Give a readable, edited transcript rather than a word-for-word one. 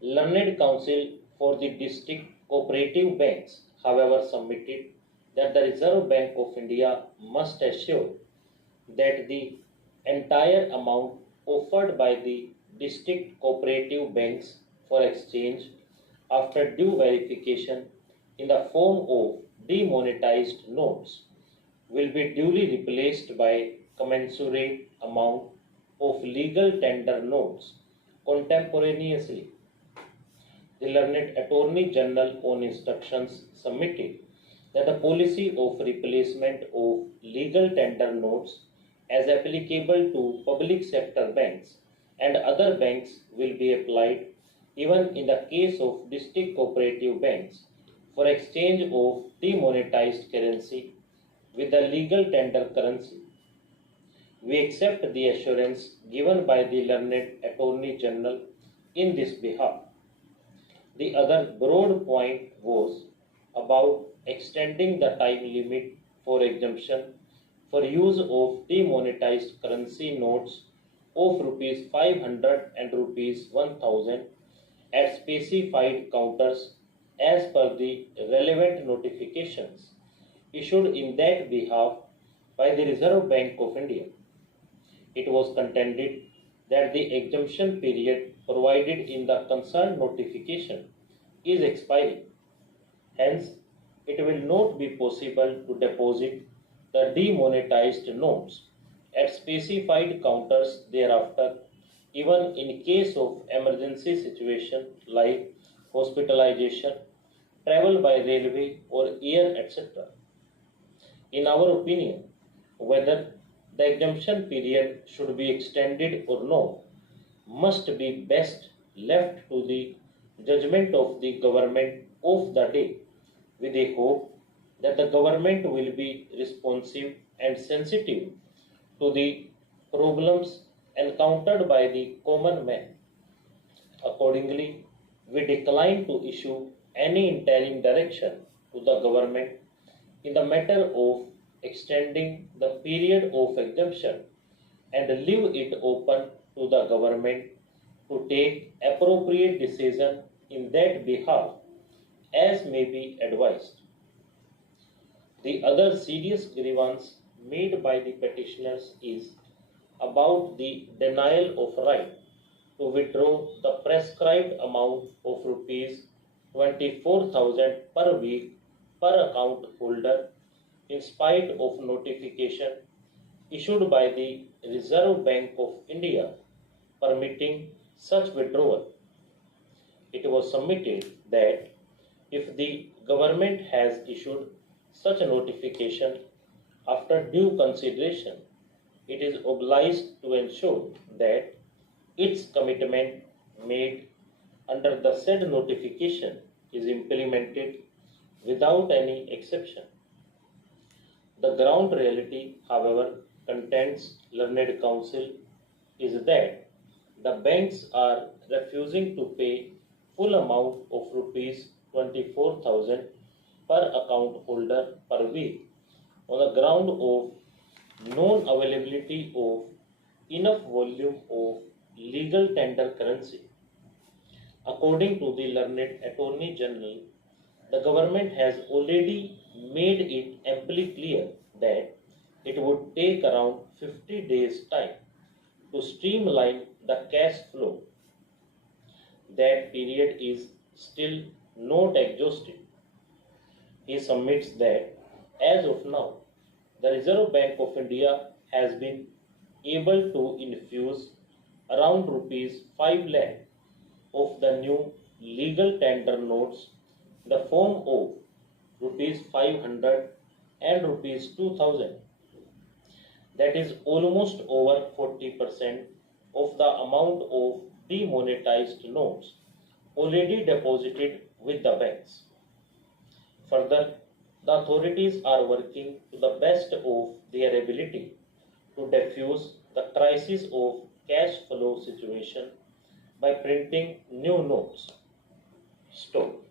Learned Council for the District Cooperative Banks, however, submitted that the Reserve Bank of India must assure that the entire amount offered by the district cooperative banks for exchange after due verification in the form of demonetized notes will be duly replaced by commensurate amount of legal tender notes contemporaneously. The learned Attorney General on instructions submitted that the policy of replacement of legal tender notes as applicable to public sector banks and other banks will be applied even in the case of district cooperative banks for exchange of demonetized currency with the legal tender currency. We accept the assurance given by the learned Attorney General in this behalf. The other broad point was about extending the time limit for exemption for use of demonetized currency notes of rupees 500 and rupees 1000 at specified counters as per the relevant notifications issued in that behalf by the Reserve Bank of India. It was contended that the exemption period provided in the concerned notification is expiring. Hence, it will not be possible to deposit the demonetized notes at specified counters thereafter, even in case of emergency situation like hospitalization, travel by railway or air, etc. In our opinion, whether the exemption period should be extended or no must be best left to the judgment of the government of the day, with a hope that the government will be responsive and sensitive to the problems encountered by the common man. Accordingly, we decline to issue any interim direction to the government in the matter of extending the period of exemption and leave it open to the government to take appropriate decision in that behalf as may be advised. The other serious grievance made by the petitioners is about the denial of right to withdraw the prescribed amount of rupees 24,000 per week per account holder in spite of notification issued by the Reserve Bank of India permitting such withdrawal. It was submitted that if the government has issued such a notification after due consideration, it is obliged to ensure that its commitment made under the said notification is implemented without any exception. The ground reality, however, contends learned counsel is that the banks are refusing to pay full amount of rupees 24,000 per account holder per week on the ground of non-availability of enough volume of legal tender currency. According to the learned Attorney General, the government has already made it amply clear that it would take around 50 days' time to streamline the cash flow. That period is still not exhausted. He submits that as of now, the Reserve Bank of India has been able to infuse around rupees 5 lakh of the new legal tender notes in the form of rupees 500 and rupees 2000. That is almost over 40% of the amount of demonetized notes already deposited with the banks. Further, the authorities are working to the best of their ability to defuse the crisis of cash flow situation by printing new notes. Stop.